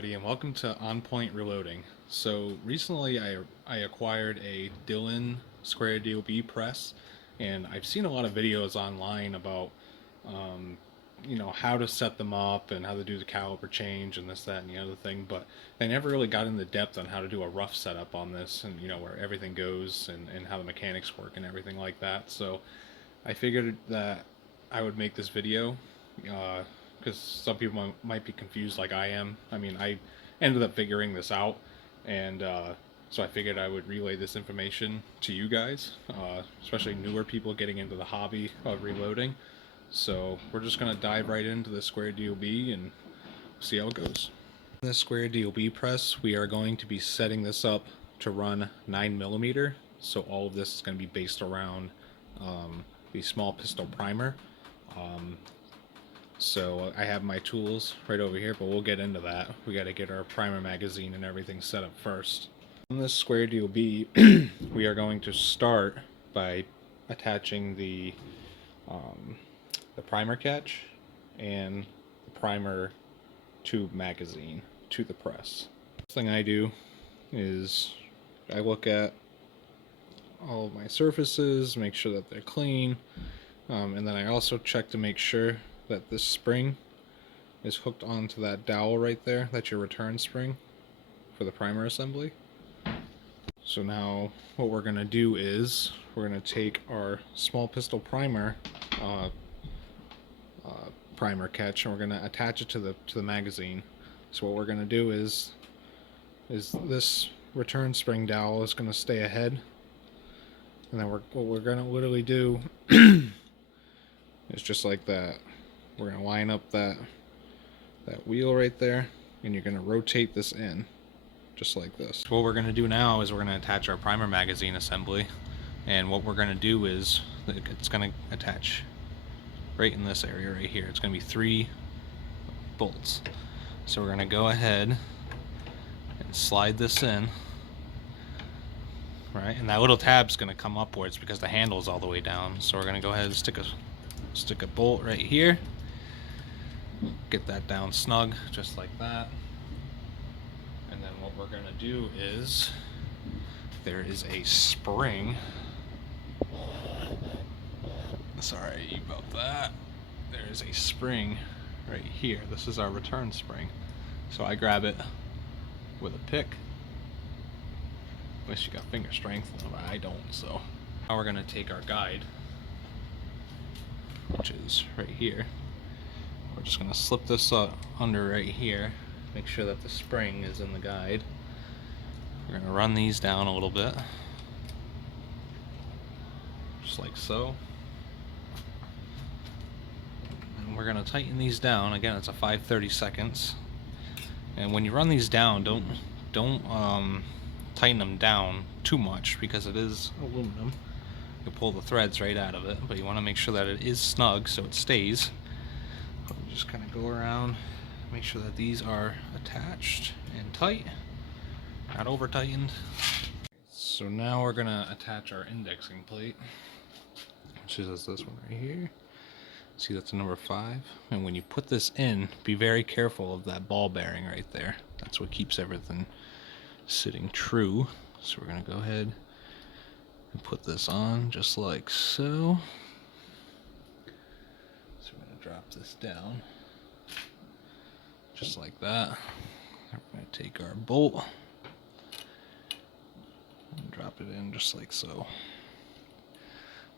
everybody, and welcome to On Point Reloading. So recently I acquired a Dillon square DOB press, and I've seen a lot of videos online about um, how to set them up and how to do the caliper change and this, that, and the other thing, but they never really got into depth on how to do a rough setup on this, and where everything goes and how the mechanics work and everything like that. So I figured that I would make this video because some people might be confused like I am. I mean, I ended up figuring this out, and so I figured I would relay this information to you guys, especially newer people getting into the hobby of reloading. So we're just going to dive right into the square DOB and see how it goes. In this square DOB press, we are going to be setting this up to run 9mm. So all of this is going to be based around the small pistol primer. So I have my tools right over here, but we'll get into that. We got to get our primer magazine and everything set up first. On this square DOB, we are going to start by attaching the primer catch and the primer tube magazine to the press. First thing I do is I look at all of my surfaces, make sure that they're clean, and then I also check to make sure that this spring is hooked onto that dowel right there. That's your return spring for the primer assembly. So now what we're going to do is we're going to take our small pistol primer primer catch, and we're going to attach it to the magazine. So what we're going to do is this return spring dowel is going to stay ahead, and then what we're going to literally do is just like that. We're going to line up that wheel right there, and you're going to rotate this in just like this. What we're going to do now is we're going to attach our primer magazine assembly, and what we're going to do is it's going to attach right in this area right here. It's going to be 3 bolts. So we're going to go ahead and slide this in, right? And that little tab's going to come upwards because the handle is all the way down. So we're going to go ahead and stick a bolt right here. Get that down snug, just like that. And then what we're going to do is there is a spring. Sorry about that. There is a spring right here. This is our return spring. So I grab it with a pick. Unless you got finger strength, but I don't. So now we're going to take our guide, which is right here. We're just going to slip this under right here. Make sure that the spring is in the guide. We're going to run these down a little bit. Just like so. And we're going to tighten these down. Again, it's a 5/32. And when you run these down, don't tighten them down too much because it is aluminum. You'll pull the threads right out of it, but you want to make sure that it is snug so it stays. So we just kind of go around, make sure that these are attached and tight, not over tightened. So now we're gonna attach our indexing plate, which is this one right here. See, that's a number 5. And when you put this in, be very careful of that ball bearing right there. That's what keeps everything sitting true. So we're gonna go ahead and put this on just like so. So we're gonna drop this down just like that. We're gonna take our bolt and drop it in just like so.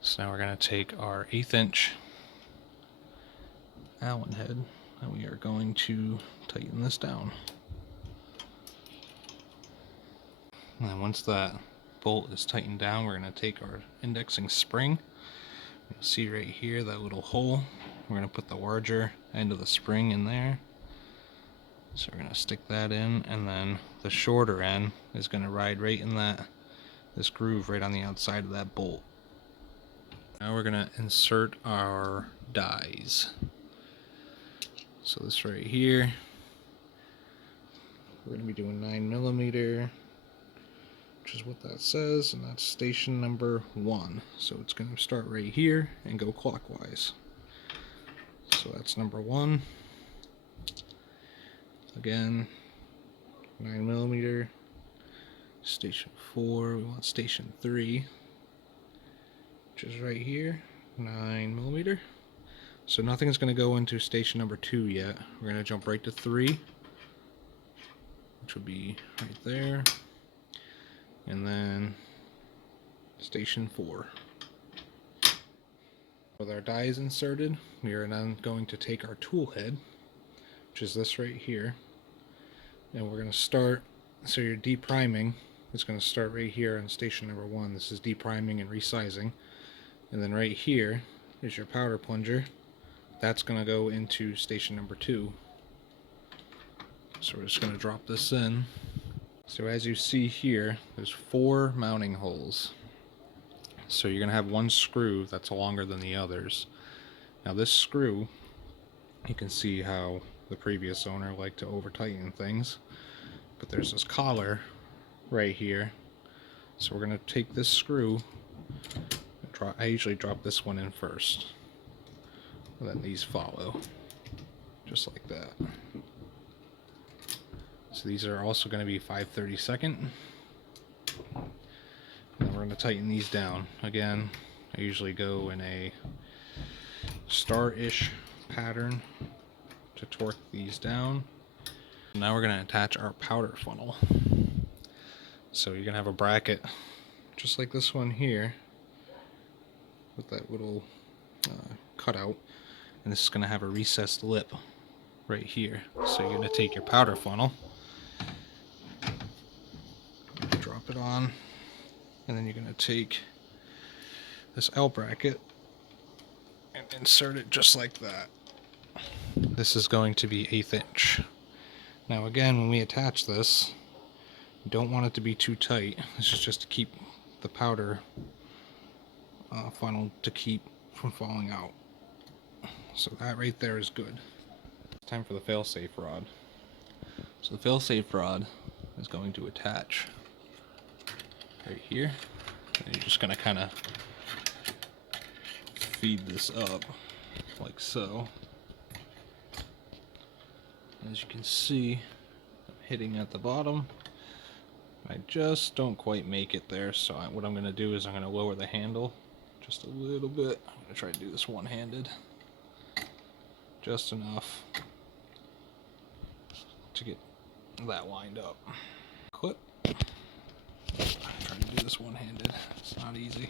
So now we're gonna take our 1/8 inch Allen head and we are going to tighten this down. And then once that bolt is tightened down, we're going to take our indexing spring. You'll see right here that little hole. We're going to put the larger end of the spring in there. So we're going to stick that in, and then the shorter end is going to ride right in this groove right on the outside of that bolt. Now we're going to insert our dies. So this right here, we're going to be doing 9mm, which is what that says, and that's station number 1. So it's going to start right here and go clockwise. So that's number 1. Again, 9mm. Station 4, we want station 3, which is right here, 9mm. So nothing's going to go into station number 2 yet. We're going to jump right to 3, which will be right there, and then station 4. With our dies inserted, we are then going to take our tool head, which is this right here, and we're going to start, so your depriming is going to start right here on station number 1. This is depriming and resizing. And then right here is your powder plunger. That's going to go into station number 2. So we're just going to drop this in. So as you see here, there's 4 mounting holes. So you're going to have one screw that's longer than the others. Now this screw, you can see how the previous owner liked to over tighten things. But there's this collar right here. So we're going to take this screw, I usually drop this one in first. And then these follow. Just like that. So these are also going to be 5/32. And we're going to tighten these down. Again, I usually go in a star-ish pattern to torque these down. Now we're going to attach our powder funnel. So you're going to have a bracket just like this one here with that little cutout, and this is going to have a recessed lip right here. So you're going to take your powder funnel, drop it on, and then you're going to take this L bracket and insert it just like that. This is going to be 1/8 inch. Now again, when we attach this, you don't want it to be too tight. This is just to keep the powder funnel to keep from falling out. So that right there is good. It's time for the fail-safe rod. So the fail-safe rod is going to attach right here, and you're just going to kind of feed this up like so. As you can see, I'm hitting at the bottom. I just don't quite make it there, so what I'm going to do is I'm going to lower the handle just a little bit. I'm going to try to do this one-handed. Just enough to get that lined up. Clip. Trying to do this one-handed. It's not easy.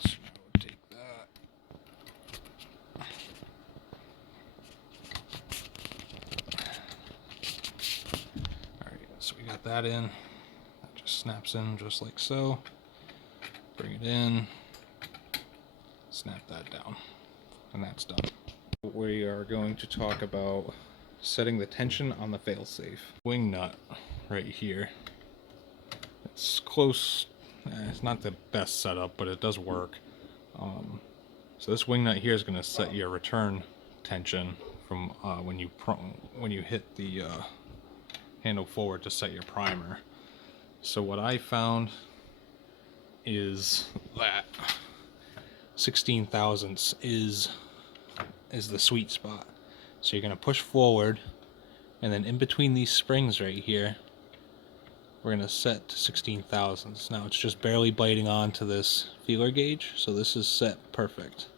So I would take that. Alright, so we got that in. That just snaps in just like so. Bring it in. Snap that down. And that's done. We are going to talk about setting the tension on the failsafe. Wing nut right here. It's close. It's not the best setup, but it does work. So this wing nut here is going to set your return tension from when you hit the handle forward to set your primer. So what I found is that 16 thousandths is the sweet spot. So you're going to push forward, and then in between these springs right here, we're going to set to 16 thousandths. Now it's just barely biting onto this feeler gauge, so this is set perfect.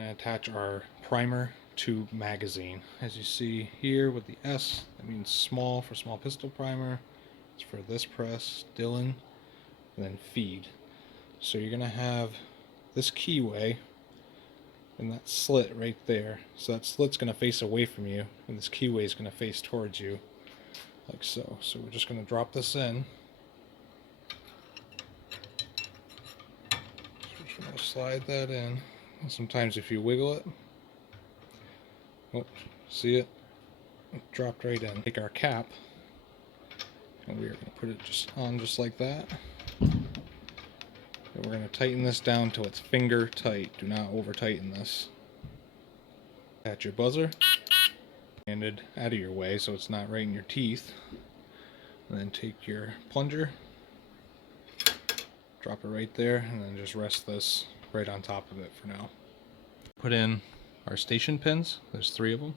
And attach our primer tube magazine. As you see here with the S, that means small for small pistol primer. It's for this press, Dillon, and then feed. So you're going to have this keyway and that slit right there. So that slit's going to face away from you, and this keyway is going to face towards you, like so. So we're just going to drop this in. So we're just going to slide that in. And sometimes if you wiggle it, oh, see it? It dropped right in. Take our cap, and we're going to put it just on just like that. And we're going to tighten this down till it's finger tight. Do not over tighten this. Attach your buzzer. Handed out of your way so it's not right in your teeth. And then take your plunger. Drop it right there, and then just rest this right on top of it for now. Put in our station pins. There's 3 of them.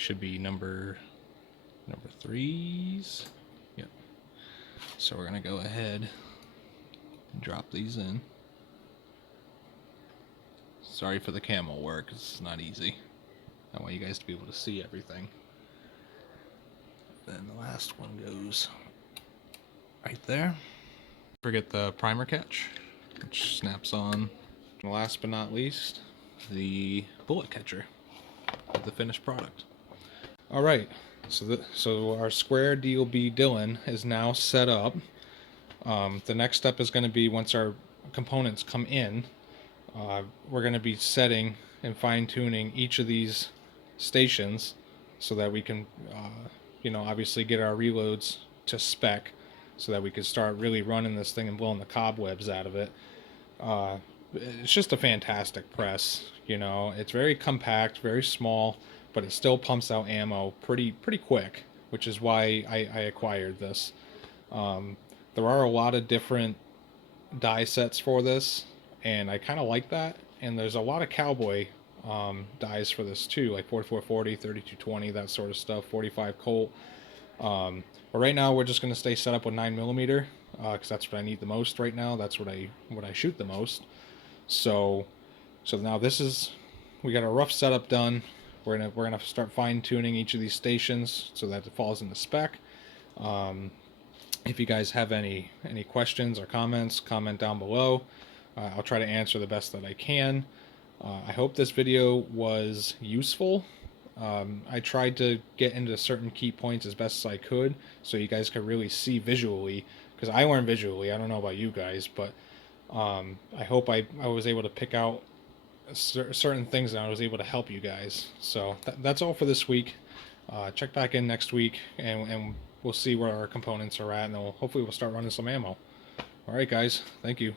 should be number threes. Yep. So we're gonna go ahead and drop these in. Sorry for the camel work, it's not easy. I want you guys to be able to see everything. Then the last one goes right there. Forget the primer catch, which snaps on. And last but not least, the bullet catcher of the finished product. All right, so our square DOB Dillon is now set up. The next step is going to be, once our components come in, we're going to be setting and fine-tuning each of these stations so that we can, obviously get our reloads to spec, so that we can start really running this thing and blowing the cobwebs out of it. It's just a fantastic press. It's very compact, very small, but it still pumps out ammo pretty quick, which is why I acquired this. There are a lot of different die sets for this, and I kind of like that. And there's a lot of cowboy dies for this too, like 4440, 3220, that sort of stuff, 45 Colt. But right now we're just going to stay set up with 9mm, because that's what I need the most right now. That's what I shoot the most. So now we got a rough setup done. We're gonna start fine tuning each of these stations so that it falls into spec. If you guys have any questions or comments, comment down below. I'll try to answer the best that I can. I hope this video was useful. I tried to get into certain key points as best as I could, so you guys could really see visually, because I learned visually. I don't know about you guys, but I hope I was able to pick out certain things, and I was able to help you guys. So that's all for this week. Check back in next week, and we'll see where our components are at, and hopefully we'll start running some ammo. All right, guys. Thank you.